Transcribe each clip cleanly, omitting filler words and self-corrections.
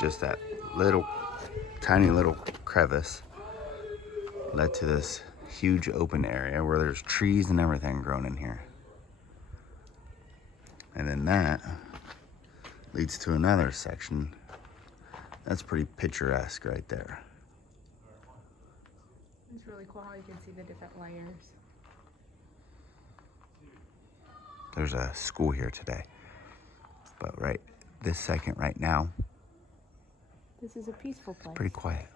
Just that little, tiny little crevice led to this huge open area where there's trees and everything grown in here. And then that leads to another section. That's pretty picturesque right there. It's really cool how you can see the different layers. There's a school here today, but right this second, right now, This is a peaceful place. pretty quiet.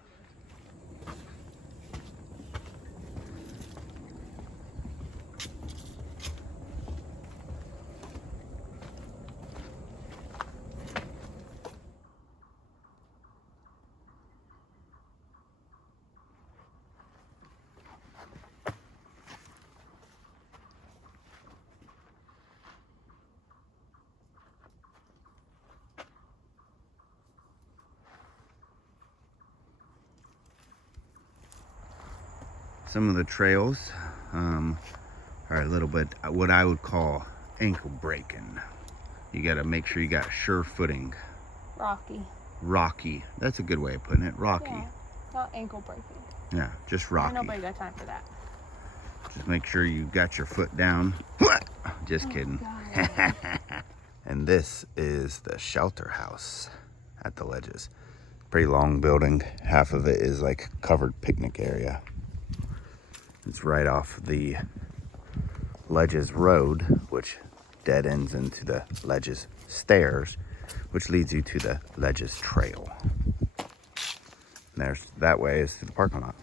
Some of the trails are a little bit what I would call ankle breaking. You got to make sure you got sure footing. Rocky. Rocky. That's a good way of putting it. Rocky. Yeah, not ankle breaking. Yeah, just rocky. Nobody got time for that. Just make sure you got your foot down. Just kidding. And this is the shelter house at the Ledges. Pretty long building. Half of it is like covered picnic area. It's right off the Ledges Road, which dead ends into the Ledges Stairs, which leads you to the Ledges Trail. And there's that way is to the parking lot.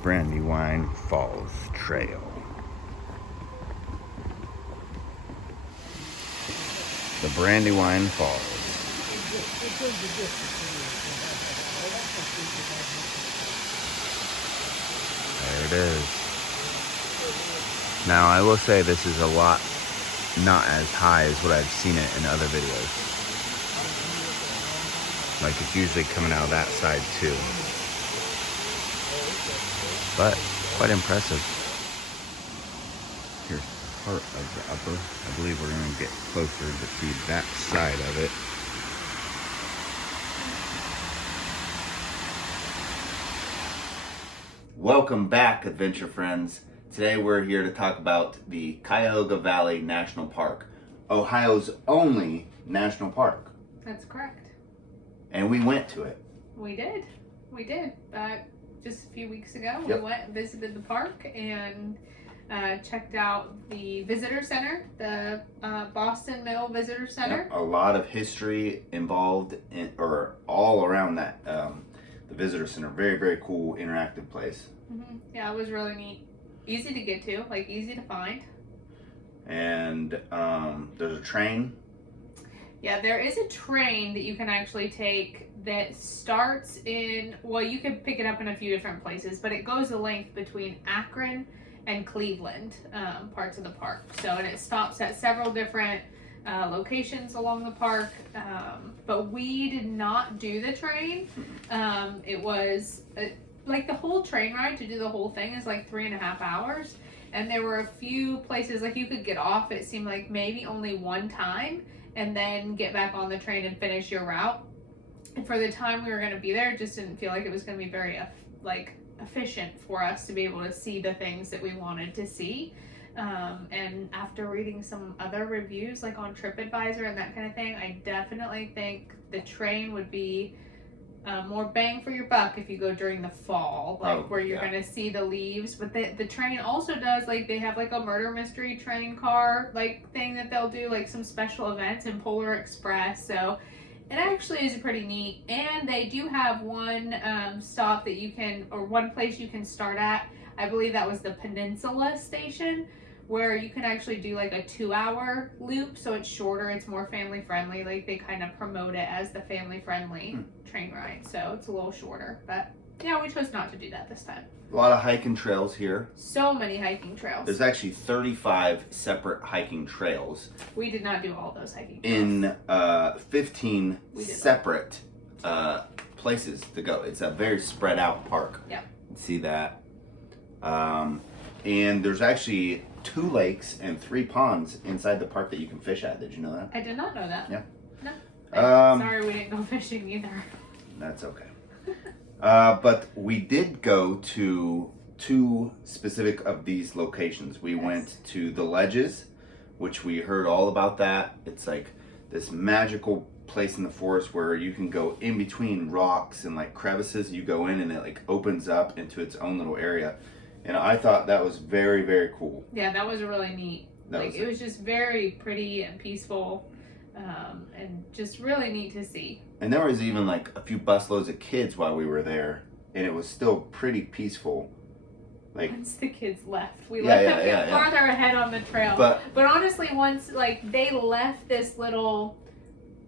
Brandywine Falls Trail. The Brandywine Falls. There it is. Now I will say this is a lot not as high as what I've seen it in other videos. Like it's usually coming out of that side too. But quite impressive. Here's part of the upper. I believe we're gonna get closer to see that side of it. Welcome back, adventure friends. Today we're here to talk about the Cuyahoga Valley National Park, Ohio's only national park. That's correct. And we went to it. We did. Just a few weeks ago, Yep. we went and visited the park and checked out the visitor center, the Boston Mill Visitor Center. Yep. A lot of history involved in, or all around that, the visitor center. Very, very cool, interactive place. Mm-hmm. Yeah, it was really neat. Easy to get to, like easy to find. And there's a train. Yeah, there is a train that you can actually take that starts in, well, you can pick it up in a few different places, but it goes a length between Akron and Cleveland, parts of the park. So, and it stops at several different locations along the park. But we did not do the train. It was like the whole train ride to do the whole thing is like 3.5 hours. And there were a few places like you could get off, it seemed like maybe only one time, and then get back on the train and finish your route. And for the time we were going to be there, it just didn't feel like it was going to be very efficient for us to be able to see the things that we wanted to see. And after reading some other reviews like on TripAdvisor and that kind of thing, I definitely think the train would be more bang for your buck if you go during the fall, where you're going to see the leaves. But the train also does, like, they have like a murder mystery train car like thing that they'll do, like some special events in Polar Express. So it actually is pretty neat. And they do have one stop that you can, or one place you can start at. I believe that was the Peninsula Station, where you can actually do like a 2-hour loop. So it's shorter, it's more family friendly. Like they kind of promote it as the family friendly train ride. So it's a little shorter, but yeah, we chose not to do that this time. A lot of hiking trails here. So many hiking trails. There's actually 35 separate hiking trails. We did not do all those hiking trails. In 15 separate places to go. It's a very spread out park. Yeah. See that? And there's actually 2 lakes and 3 ponds inside the park that you can fish at. Did you know that? I did not know that. Yeah. No. Um, Sorry we didn't go fishing either. That's okay. But we did go to 2 specific of these locations. We went to the Ledges, which we heard all about that. It's like this magical place in the forest where you can go in between rocks and like crevices. You go in and it like opens up into its own little area. And I thought that was very, very cool. Yeah, that was really neat. It was just very pretty and peaceful, and just really neat to see. And there was even like a few busloads of kids while we were there, and it was still pretty peaceful. Like once the kids left, we left them farther ahead on the trail. But honestly, once like they left this little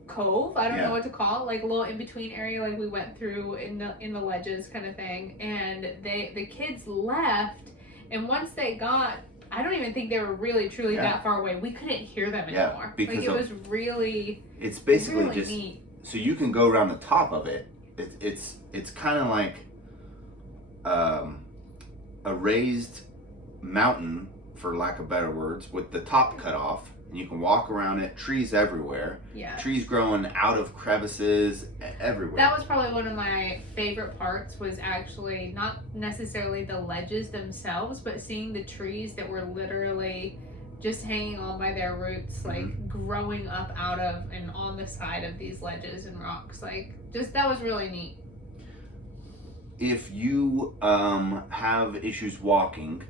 cove, I don't know what to call it, like a little in between area, like we went through in the Ledges kind of thing, and the kids left, and once they got, I don't even think they were really truly that far away. We couldn't hear them anymore. Because like it was really, it's basically really just neat. So you can go around the top of it. It's kind of like a raised mountain, for lack of better words, with the top cut off, and you can walk around it. Trees everywhere. Yeah. Trees growing out of crevices everywhere. That was probably one of my favorite parts. Was actually not necessarily the ledges themselves, but seeing the trees that were literally just hanging on by their roots, like growing up out of and on the side of these ledges and rocks. Like, just that was really neat. If you have issues walking,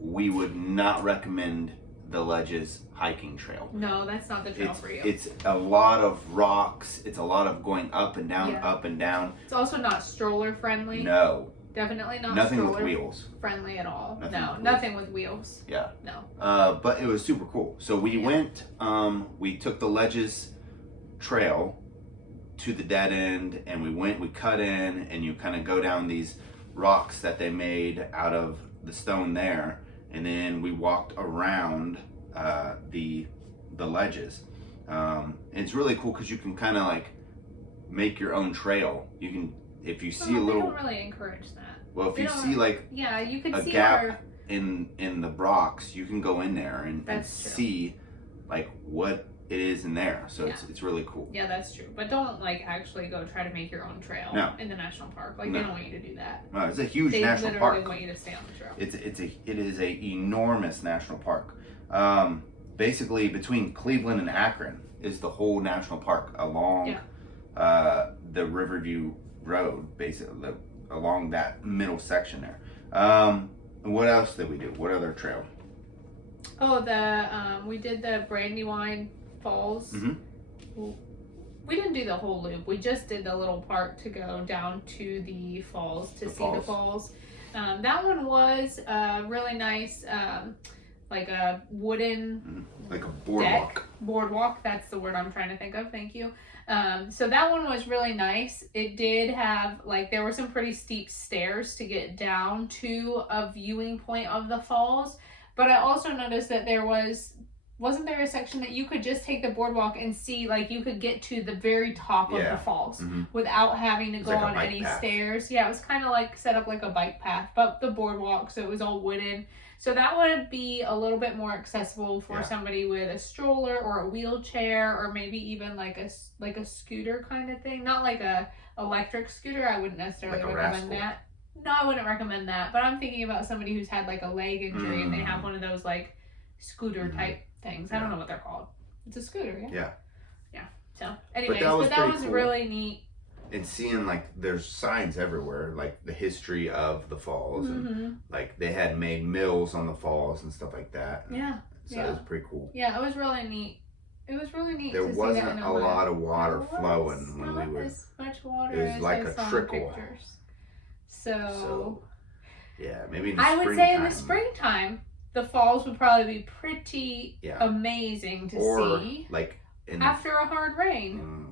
we would not recommend the Ledges hiking trail. No, that's not the trail for you. It's a lot of rocks. It's a lot of going up and down, up and down. It's also not stroller friendly. No. Definitely not nothing stroller with wheels. Friendly at all. Nothing with wheels. Yeah. No. But it was super cool. So we went, we took the Ledges trail to the dead end, and we cut in, and you kind of go down these rocks that they made out of the stone there, and then we walked around the Ledges. It's really cool because you can kind of like make your own trail. You can, if you see a little. They don't really encourage that. Well, if you see like you can see gap in the rocks, you can go in there and see like what it is in there. So it's really cool. Yeah, that's true. But don't like actually go try to make your own trail in the national park. Like they don't want you to do that. No, it's a huge national park. They literally want you to stay on the trail. It is a enormous national park. Basically between Cleveland and Akron is the whole national park along the Riverview Road, basically along that middle section there. What else did we do? What other trail? Oh, we did the Brandywine Falls. We didn't do the whole loop. We just did the little part to go down to the falls to see the falls. That one was really nice, like a wooden like a boardwalk. Boardwalk, that's the word I'm trying to think of. Thank you. So that one was really nice. It did have, like, there were some pretty steep stairs to get down to a viewing point of the falls. But I also noticed that there wasn't there a section that you could just take the boardwalk and see, like, you could get to the very top of the falls without having to go like on any stairs. Yeah, it was kind of like set up like a bike path, but the boardwalk, so it was all wooden. So that would be a little bit more accessible for somebody with a stroller or a wheelchair, or maybe even like a scooter kind of thing. Not like a electric scooter. I wouldn't necessarily recommend that. No, I wouldn't recommend that. But I'm thinking about somebody who's had like a leg injury and they have one of those like scooter type things. I don't know what they're called. It's a scooter, yeah. So, anyways, but that was cool. Really neat. And seeing like there's signs everywhere, like the history of the falls, and like they had made mills on the falls and stuff like that. So it was pretty cool. Yeah, it was really neat. It was really neat. There wasn't a lot of water flowing when we were. As much water. It was like a trickle. So yeah, maybe in the I would say in the springtime, the falls would probably be pretty amazing to see. Like after a hard rain.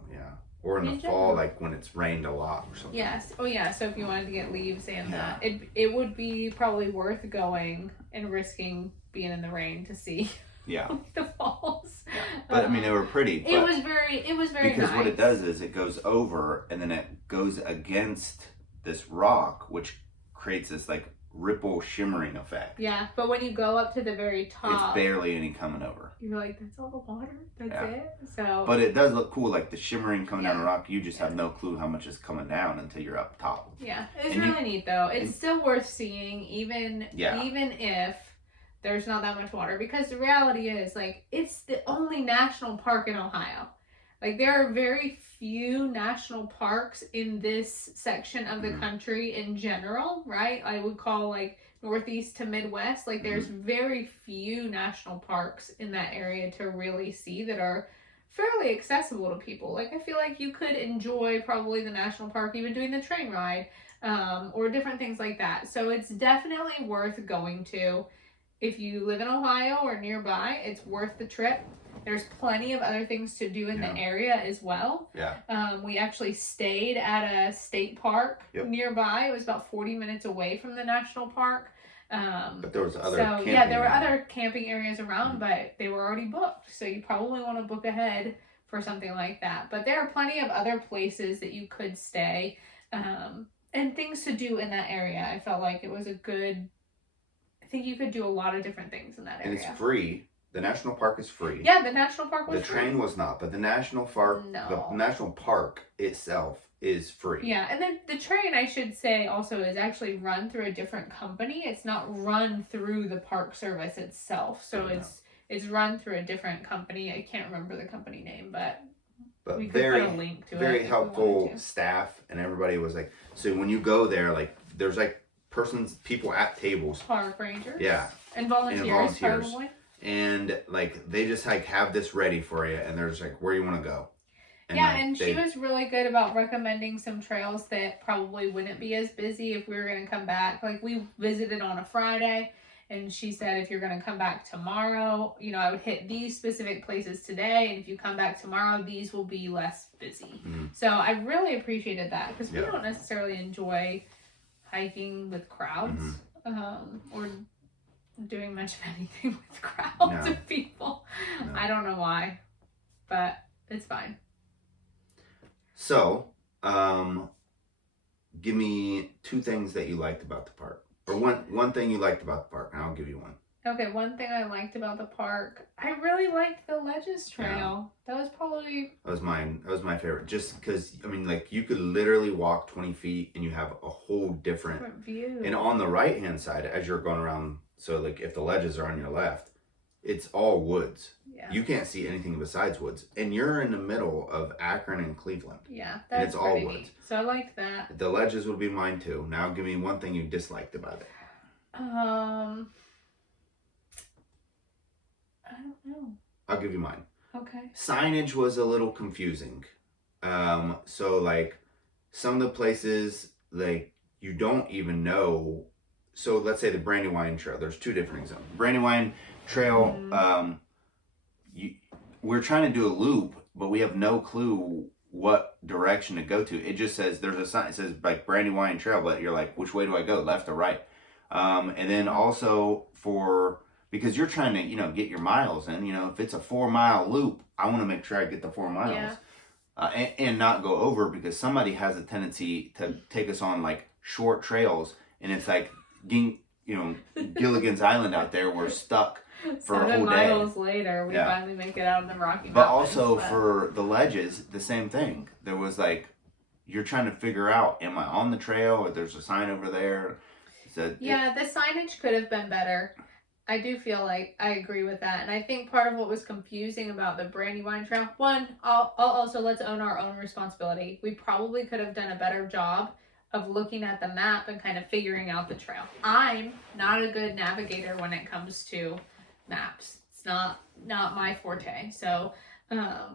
Or in the fall, like when it's rained a lot or something. Yes. Oh yeah. So if you wanted to get leaves and that, it would be probably worth going and risking being in the rain to see. The falls. But I mean, they were pretty. It was very because nice. What it does is it goes over and then it goes against this rock, which creates this like ripple shimmering effect. Yeah, but when you go up to the very top, it's barely any coming over. You're like, that's all the water? That's it? So. But it does look cool, like the shimmering coming down the rock. You just have no clue how much is coming down until you're up top. Yeah, it's really neat though. It's still worth seeing, even if there's not that much water, because the reality is, like, it's the only national park in Ohio. Like, there are very few national parks in this section of the country in general, right? I would call, like, Northeast to Midwest. Like, there's very few national parks in that area to really see that are fairly accessible to people. Like, I feel like you could enjoy probably the national park even doing the train ride, or different things like that. So it's definitely worth going to. If you live in Ohio or nearby, it's worth the trip. There's plenty of other things to do in the area as well. Yeah. We actually stayed at a state park nearby. It was about 40 minutes away from the national park. But there was other there were other camping areas around, but they were already booked. So you probably want to book ahead for something like that. But there are plenty of other places that you could stay, and things to do in that area. I felt like it was a good... I think you could do a lot of different things in that area. And it's free. The national park is free. Yeah, the national park was free. The train was not, but the national park, the national park itself is free. Yeah, and then the train, I should say, also is actually run through a different company. It's not run through the Park Service itself. So it's run through a different company. I can't remember the company name, but we could put a link to it. Very helpful staff, and everybody was like, so when you go there, like, there's like people at tables. Park rangers. Yeah. And volunteers. Probably. And like they just like have this ready for you, and they're just like, where you want to go. And and she was really good about recommending some trails that probably wouldn't be as busy if we were going to come back. Like, we visited on a Friday, and she said, if you're going to come back tomorrow, you know, I would hit these specific places today, and if you come back tomorrow, these will be less busy. So I really appreciated that, because we don't necessarily enjoy hiking with crowds, or doing much of anything with crowds of people. I don't know why, but it's fine. So, give me 2 things that you liked about the park, or one thing you liked about the park, and I'll give you one. Okay, one thing I liked about the park, I really liked the Ledges Trail. That was my favorite, just because, I mean, like, you could literally walk 20 feet and you have a whole different view. And on the right hand side, as you're going around, so like if the ledges are on your left, it's all woods. Yeah. You can't see anything besides woods, and you're in the middle of Akron and Cleveland. Yeah, and it's all woods. Neat. So I liked that. The ledges would be mine too. Now give me one thing you disliked about it. I don't know. I'll give you mine. Okay. Signage was a little confusing. So like some of the places, like, you don't even know. So let's say the Brandywine Trail. There's 2 different examples. Brandywine Trail, we're trying to do a loop, but we have no clue what direction to go to. It just says, there's a sign, it says like Brandywine Trail, but you're like, which way do I go, left or right? And then also because you're trying to, you know, get your miles in, you know, if it's a 4-mile loop, I want to make sure I get the 4 miles. And not go over, because somebody has a tendency to take us on like short trails, and it's like, you know, Gilligan's Island out there, we're stuck for a whole day. 7 miles later, we finally make it out of the Rocky Mountains. But also for the ledges, the same thing. There was like, you're trying to figure out, am I on the trail, or there's a sign over there? The signage could have been better. I do feel like I agree with that. And I think part of what was confusing about the Brandywine Trail, I'll also, let's own our own responsibility. We probably could have done a better job of looking at the map and kind of figuring out the trail. I'm not a good navigator when it comes to maps. It's not my forte. So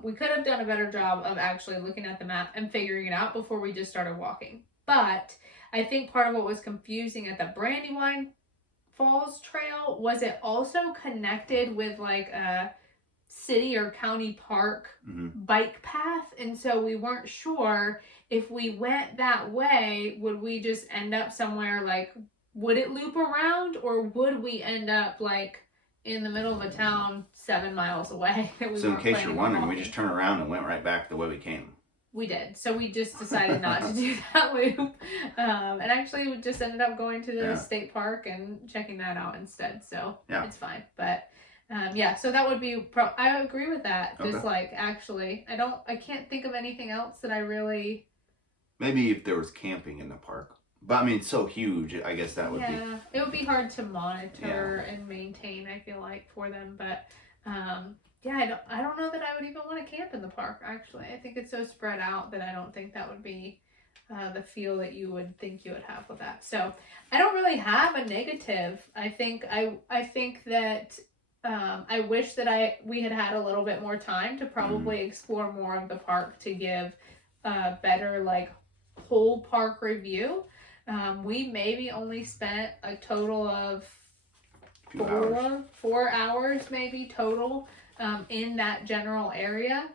we could have done a better job of actually looking at the map and figuring it out before we just started walking. But I think part of what was confusing at the Brandywine Falls Trail was it also connected with like a city or county park bike path, and so we weren't sure if we went that way, would we just end up somewhere, like, would it loop around, or would we end up like in the middle of a town 7 miles away? So in case you're wondering, we just turned around and went right back the way we came. We did. So we just decided not to do that loop. And actually we just ended up going to the state park and checking that out instead. So it's fine. But yeah, so that would be, I agree with that. Okay. Just like, actually, I can't think of anything else that I really. Maybe if there was camping in the park. But I mean, it's so huge, I guess that would be. Yeah, it would be hard to monitor and maintain, I feel like, for them. But yeah, I don't know that I would even want to camp in the park, actually. I think it's so spread out that I don't think that would be the feel that you would think you would have with that. So I don't really have a negative. I think that I wish that we had had a little bit more time to probably explore more of the park to give a better like whole park review. We maybe only spent a total of 4 hours maybe total in that general area.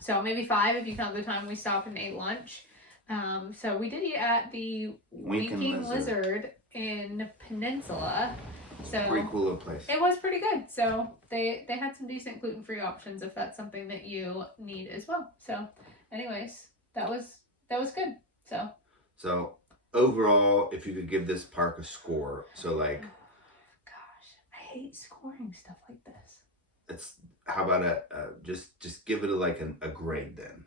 So maybe 5 if you count the time we stopped and ate lunch. So we did eat at the Winking Lizard in Peninsula. So pretty cool little place. It was pretty good. So they had some decent gluten-free options if that's something that you need as well. So anyways, that was good. So overall, if you could give this park a score, so like, gosh, I hate scoring stuff like this. How about just give it a grade then.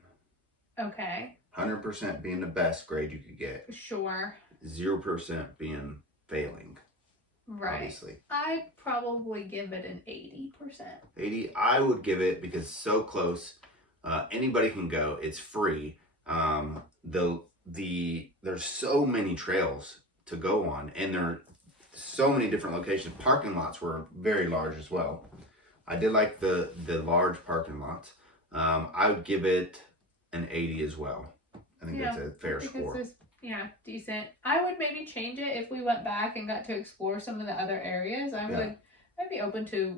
Okay. 100% being the best grade you could get. Sure. 0% being failing. Right. Obviously. I'd probably give it an 80%. 80, I would give it, because it's so close. Anybody can go. It's free. There's so many trails to go on, and there are so many different locations. Parking lots were very large as well. I did like the large parking lots. I would give it an 80 as well. I think that's a fair score. Yeah, decent. I would maybe change it if we went back and got to explore some of the other areas. I'd be open to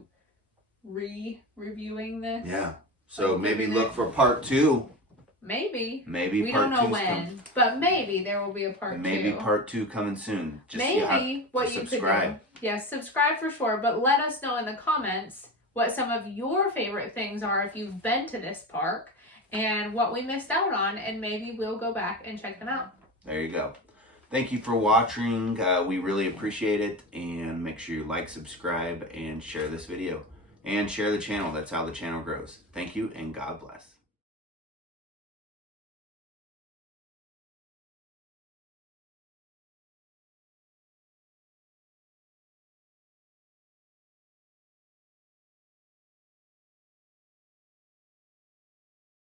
reviewing this. Yeah. So maybe look for part 2. Maybe. We don't know when, but maybe there will be a part 2. Maybe part 2 coming soon. Just maybe what you could do. Yes, subscribe for sure, but let us know in the comments what some of your favorite things are if you've been to this park and what we missed out on, and maybe we'll go back and check them out. There you go. Thank you for watching. We really appreciate it, and make sure you like, subscribe, and share this video. And share the channel. That's how the channel grows. Thank you, and God bless.